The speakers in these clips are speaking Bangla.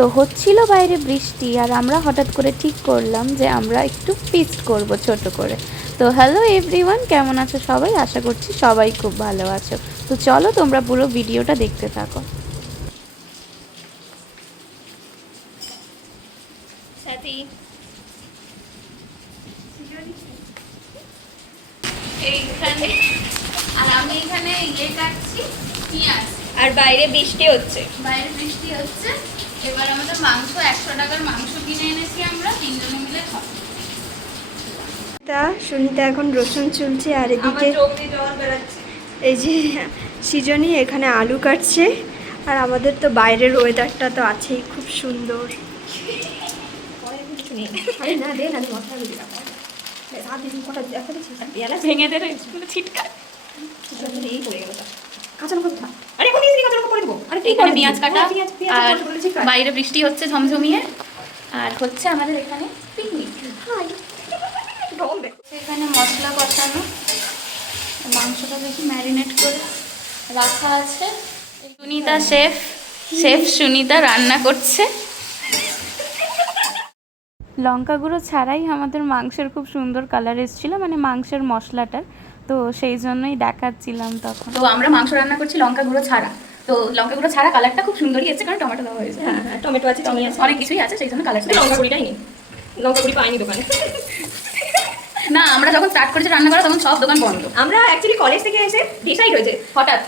তো হচ্ছিল বাইরে বৃষ্টি, আর আমরা হঠাৎ করে ঠিক করলাম যে আমরা একটু ফিস্ট করব ছোট করে। তো হ্যালো এভরিওয়ান, কেমন আছো সবাই? আশা করছি সবাই খুব ভালো আছো। তো চলো তোমরা পুরো ভিডিওটা দেখতে থাকো। এইখানে আর আমি এখানে কাটছি পেঁয়াজ, আর বাইরে বৃষ্টি হচ্ছে। এবার আমাদের মাংস 100 টাকার মাংস কিনে এনেছি, আমরা তিনজনে মিলে খাবো। সুনিতা এখন রসুন চুলছে, আর এদিকে এই যে সৃজনী এখানে আলু কাটছে। আর আমাদের তো বাইরের ওয়েদারটা তো আছেই, খুব সুন্দর। ভেঙে দেবে ছিটকা। এখানে পেঁয়াজ কাটা, আর বাইরে বৃষ্টি হচ্ছে ঝমঝমিয়ে, আর হচ্ছে আমাদের এখানে পিকনিক। এখানে মশলা কষানো, মাংসটা দেখি ম্যারিনেট করে রাখা আছে। সুনিতা শেফ সুনিতা রান্না করছে। লঙ্কা গুঁড়ো ছাড়াই আমাদের মাংসের খুব সুন্দর কালার এসেছিলো, মানে মাংসের মশলাটার, তো সেই জন্যই দেখাচ্ছিলাম তখন। তো আমরা মাংস রান্না করছি লঙ্কা গুঁড়ো ছাড়া, তো লঙ্কা গুঁড়ো ছাড়া কালারটা খুব সুন্দরই এসেছে, কারণ টমেটো দেওয়া হয়েছে। হ্যাঁ, টমেটো আছে, চিনি আছে, অনেক কিছুই আছে, সেই জন্য কালারটা। লঙ্কা গুঁড়িটাই নেই, লঙ্কা গুঁড়ি পাইনি দোকানে। না, আমরা যখন স্টার্ট করেছি রান্না করা তখন সব দোকান বন্ধ। আমরা অ্যাকচুয়ালি কলেজ থেকে এসে ডিসাইড হয়েছে হঠাৎ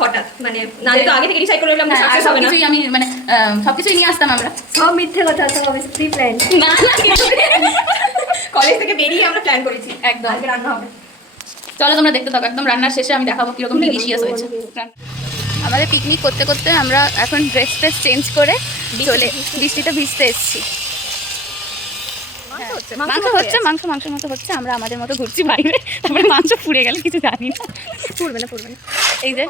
মানে না তো আগে থেকে ডিসাইড করে আমরা সাকসেস হবে না। সবকিছুই আমি মানে সবকিছুই নিয়ে আসতাম আমরা। সব মিথ্যে কথা, সব হবে প্রি প্ল্যান। না কলেজ থেকে বেরিয়ে আমরা প্ল্যান করেছি একদম আজকে রান্না হবে। চলো তোমরা দেখতে থাকো, একদম রান্নার শেষে আমি দেখাবো কিরকম ডিলিশিয়াস হয়েছে। আমাদের পিকনিক করতে করতে আমরা এখন ড্রেস চেঞ্জ করে চলে বৃষ্টিতে ভিজতে এসেছি। মাংসের মতো হচ্ছে, আমরা আমাদের মতো ঘুরছি বাইরে, তারপরে মাংস পুড়ে গেলে কিছু জানি না। পুড়বে না। এই যে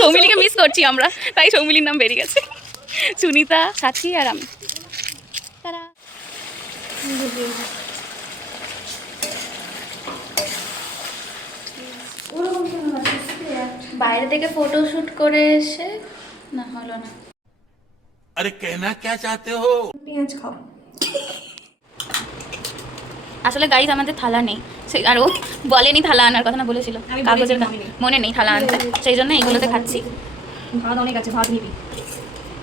সৌমিলিকে মিস করছি আমরা, তাই সৌমিলির নাম বেরিয়ে গেছে। সুনিতা, সাথী আর আমি। তারা বাইরে থেকে ফটোশুট করে এসে না হলো না। अरे कहना क्या चाहते हो? পেঁয়াজ খাও। আসলে গাইজ আমাদের থালা নেই, আর ও বলেনি থালা আনার কথা, না বলেছিল কাগজের মনে নেই থালা আনতে, সেই জন্য এইগুলোতে খাচ্ছি। ভাত অনেক আছে, ভাত নিবি।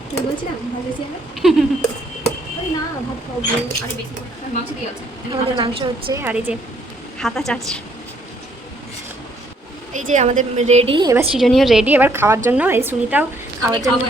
তুই বলছিলাম ভাত বেশি হবে। আরে না, ভাত খাবো। আরে বেশি মাংস দিয়ে আছে, আমাদের মাংস হচ্ছে। আর এই যে হাতা চাচ, এই যে আমাদের রেডি, এবার সৃজনীয় রেডি এবার খাওয়ার জন্য। এই সুনিতাও খাওয়ার জন্য।